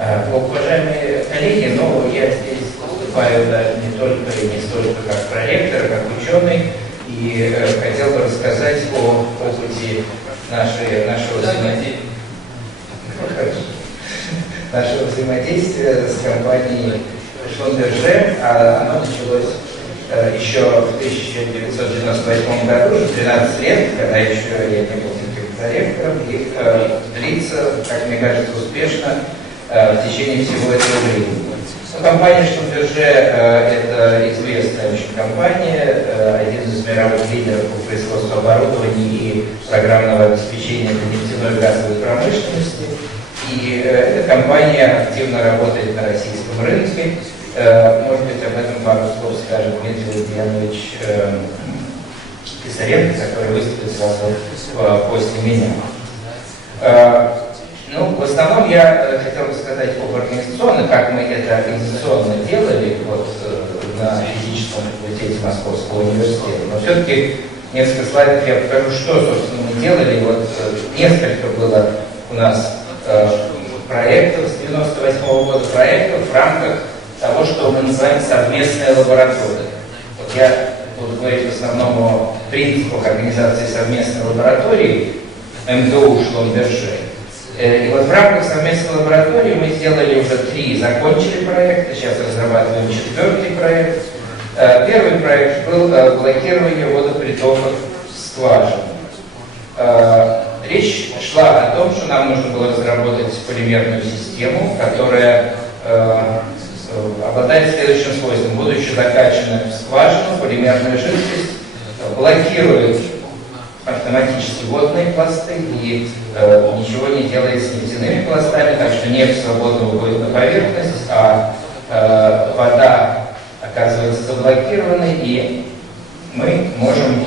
Уважаемые коллеги, я здесь выступаю не только и не столько как проректор, как ученый, и хотел бы рассказать о опыте нашего взаимодействия с компанией Schlumberger. Оно началось еще в 1998 году, уже 13 лет, когда еще я не был проректором, и длится, как мне кажется, успешно в течение всего этого времени. Компания Schlumberger это известная очень компания, один из мировых лидеров по производству оборудования и программного обеспечения для нефтяной и газовой промышленности. И эта компания активно работает на российском рынке. Может быть, об этом пару слов скажет Дмитрий Ульянович Писаренко, который выступит сразу после меня. В основном я хотел бы сказать об организационно, как мы это организационно делали на физическом факультете Московского университета. Но все-таки несколько слайдов я покажу, что, собственно, мы делали. Несколько было у нас проектов с 1998 года, проектов в рамках того, что мы называем совместная лаборатория. Я буду говорить в основном о принципах организации совместной лаборатории МГУ Schlumberger. И в рамках совместной лаборатории мы сделали уже 3, закончили проекты, сейчас разрабатываем 4-й проект. Первый проект был блокирование водопритоков скважин. Речь шла о том, что нам нужно было разработать полимерную систему, которая обладает следующим свойством. Будучи закачанной в скважину, полимерная жидкость блокирует автоматически водные пласты и ничего не делает с нефтяными пластами, так что нефть свободно выходит на поверхность, а вода оказывается заблокированной, и мы можем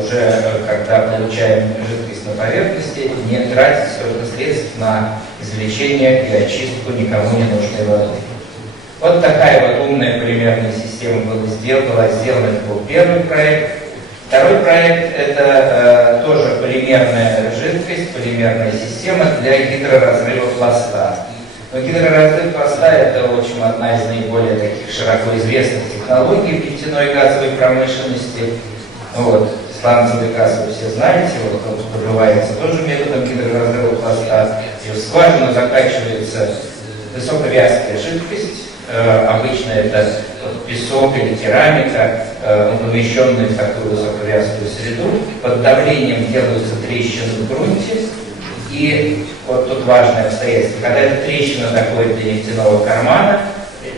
уже, когда получаем жидкость на поверхности, не тратить столько средств на извлечение и очистку никому не нужной воды. Вот такая умная полимерная система была сделана, это был первый проект. Второй проект – это тоже полимерная жидкость, полимерная система для гидроразрыва пласта. Но гидроразрыв пласта – это, в общем, одна из наиболее таких широко известных технологий в нефтяной и газовой промышленности. Сланцевый газ вы все знаете, он добывается тоже методом гидроразрыва пласта. И в скважину закачивается высоковязкая жидкость. Обычно это песок или керамика, помещенные в такую высоковязкую среду. Под давлением делаются трещины в грунте. И тут важное обстоятельство. Когда эта трещина доходит до нефтяного кармана,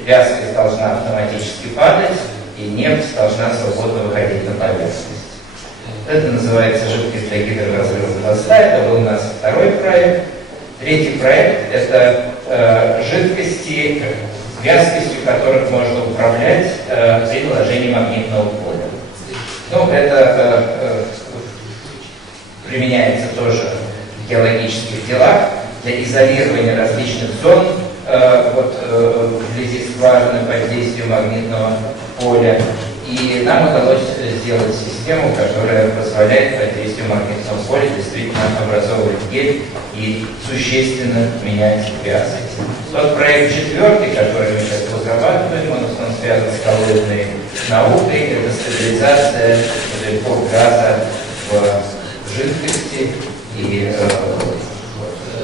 вязкость должна автоматически падать, и нефть должна свободно выходить на поверхность. Это называется жидкость для гидроразрыва пласта. Это был у нас второй проект. Третий проект – это жидкости, вязкостью которых можно управлять при наложении магнитного поля. Это применяется тоже в геологических делах для изолирования различных зон вблизи скважины под действием магнитного поля. И нам удалось сделать систему, которая позволяет под действием магнитного поля действительно образовывать гель и существенно менять вязкость. Тот проект 4, который мы сейчас разрабатываем, он связан с коллоидной наукой, это стабилизация молекул газа в жидкости. И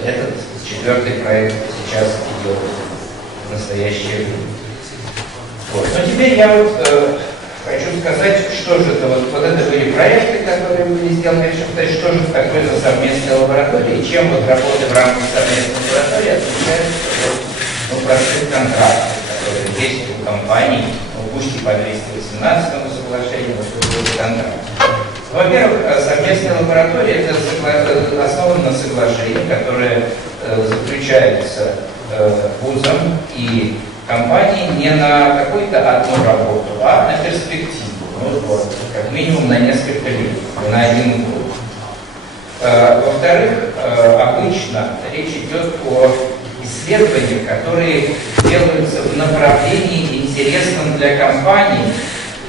этот 4 проект сейчас идет в настоящее время. Но теперь я хочу сказать, что же это это были проекты, которые были сделаны. Я хочу сказать, что же такое за совместная лаборатория и чем работа в рамках совместной лаборатории отличается от простых контрактов, которые есть у компаний, пусть и по 218 соглашению, но что это контракт. Во-первых, совместная лаборатория это основана на соглашении, которое заключается вузом и компании не на какую-то одну работу, а на перспективу, как минимум на несколько лет, на один год. Во-вторых, обычно речь идет о исследованиях, которые делаются в направлении интересном для компании,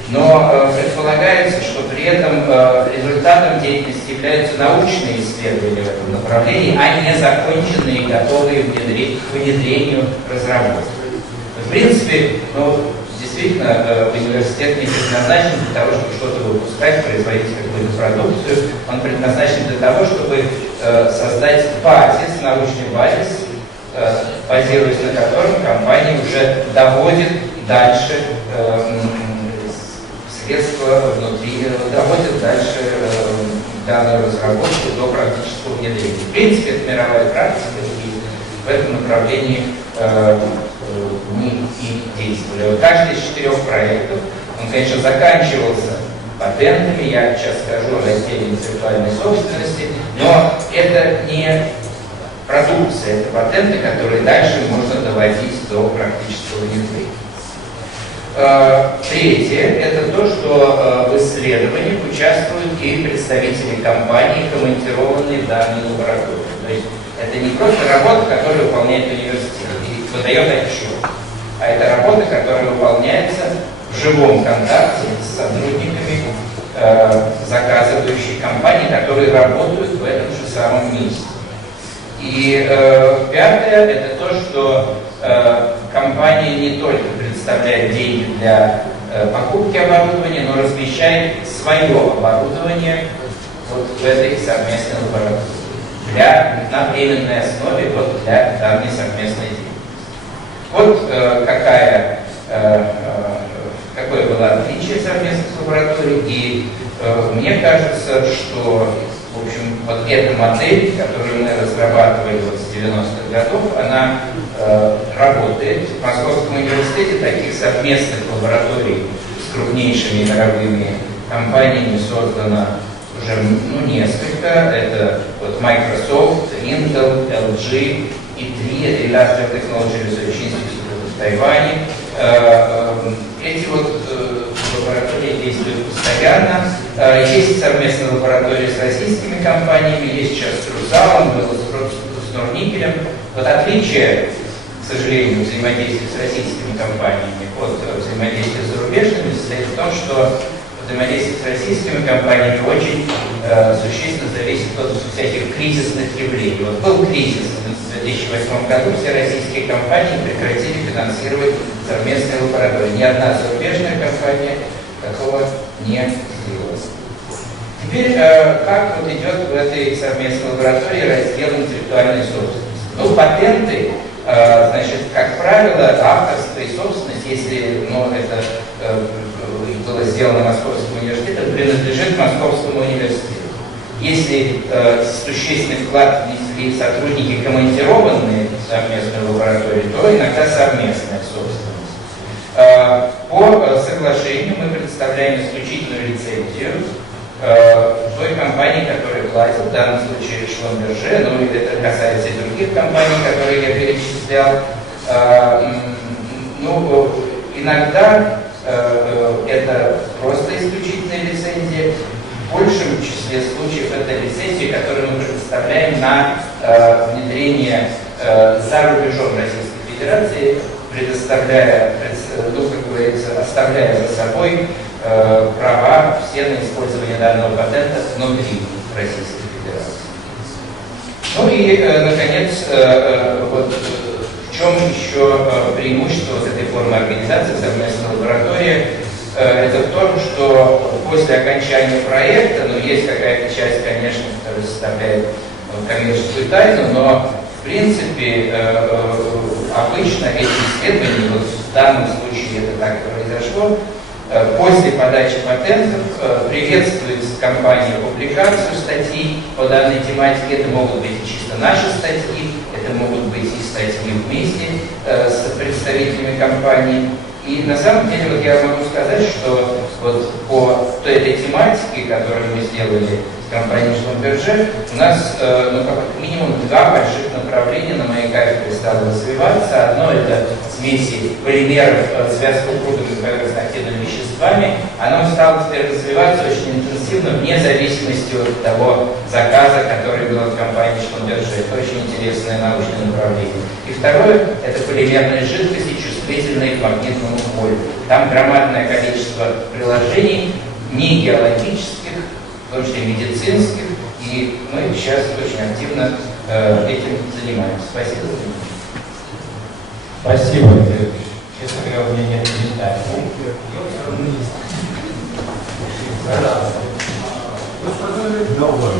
но предполагается, что при при этом результатом деятельности являются научные исследования в этом направлении, а не законченные и готовые к внедрению разработки. В принципе, действительно, университет не предназначен для того, чтобы что-то выпускать, производить какую-то продукцию. Он предназначен для того, чтобы создать базис, научный базис, базируясь на котором компания уже доводит дальше средства внутри, доводит дальше данную разработку до практического внедрения. В принципе, это мировая практика, и в этом направлении мы и действовали. Каждый из 4 проектов, он, конечно, заканчивался патентами, я сейчас скажу о разделе интеллектуальной собственности, но это не продукция, это патенты, которые дальше можно доводить до практического внедрения. Третье – это то, что в исследованиях участвуют и представители компаний, командированные в данной лаборатории. То есть это не просто работа, которую выполняет университет и выдает отчет, а это работа, которая выполняется в живом контакте с сотрудниками заказывающей компании, которые работают в этом же самом месте. И пятое – это то, что компания не только представляет деньги для покупки оборудования, но размещает свое оборудование вот в этой совместной лаборатории на временной основе для данной совместной деятельности. Вот какое было отличие совместных лабораторий, и мне кажется, что в общем, вот эта модель, которую мы разрабатывали с 90-х годов, она работает. В Московском университете таких совместных лабораторий с крупнейшими мировыми компаниями создано уже несколько. Это вот Microsoft, Intel, LG, E3, это Industrial Technology Research Institute в Тайване. Эти лаборатории действуют постоянно. Есть совместные лаборатории с российскими компаниями, есть сейчас с Русалом, было с Норникелем. Вот отличие, к сожалению, взаимодействия с российскими компаниями от взаимодействия с зарубежными состоит в том, что взаимодействие с российскими компаниями очень существенно зависит от всяких кризисных явлений. Вот был кризис в 2008 году, все российские компании прекратили финансировать совместные лаборатории. Ни одна зарубежная компания такого не сделала. Теперь, как вот идет в этой совместной лаборатории раздел интеллектуальной собственности? Патенты, значит, как правило, авторство и собственность, если это было сделано Московским университетом, принадлежит Московскому университету. Если существенный вклад внесли сотрудники, командированные в совместную лабораторию, то иногда совместная собственность. По соглашению мы предоставляем исключительную лицензию той компании, которая платит, в данном случае Шломберже, но это касается и других компаний, которые я перечислял. Иногда это просто исключительная лицензия. В большем числе случаев это лицензии, которые мы предоставляем на внедрение за рубежом Российской Федерации, предоставляя, как говорится, оставляя за собой права все на использование данного патента внутри Российской Федерации. Наконец, в чем еще преимущество этой формы организации совместной лаборатории? Это в том, что после окончания проекта, есть какая-то часть, конечно, которая составляет коммерческую тайну, но в принципе обычно эти исследования, в данном случае это так и произошло, после подачи патентов приветствуется компания публикацию статей по данной тематике. Это могут быть и чисто наши статьи, это могут быть и статьи вместе с представителями компании. И на самом деле я могу сказать, что по этой тематике, которую мы сделали с компанией Шломберже, у нас как минимум 2 больших направления на моей кафедре стало развиваться. Одно – это смеси полимеров с вязкоупругими поверхностно-активными веществами. Оно стало теперь развиваться очень интенсивно, вне зависимости от того заказа, который был от компании Шломберже. Это очень интересное научное направление. И второе – это полимерные жидкости, чувствительные к магнитному полю. Там громадное количество приложений, не геологических, в том числе медицинских, и мы сейчас очень активно этим занимаемся. Спасибо за внимание. Спасибо, Игорь. Честно говоря, у меня нет комментариев.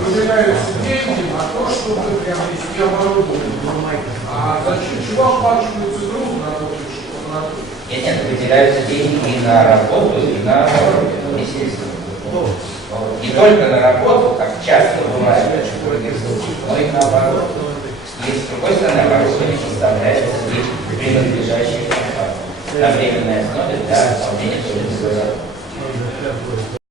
Выделяются деньги на то, чтобы приобрести оборудование. А зачем чего оплачиваются труд на то, что Нет, выделяются деньги и на работу, и на оборудование, естественно. Не только на работу, как часто бывает в других случаях, но и наоборот. И с другой стороны, оборудование поставляется и принадлежащие компании на временной основе для выполнения трудовой работы.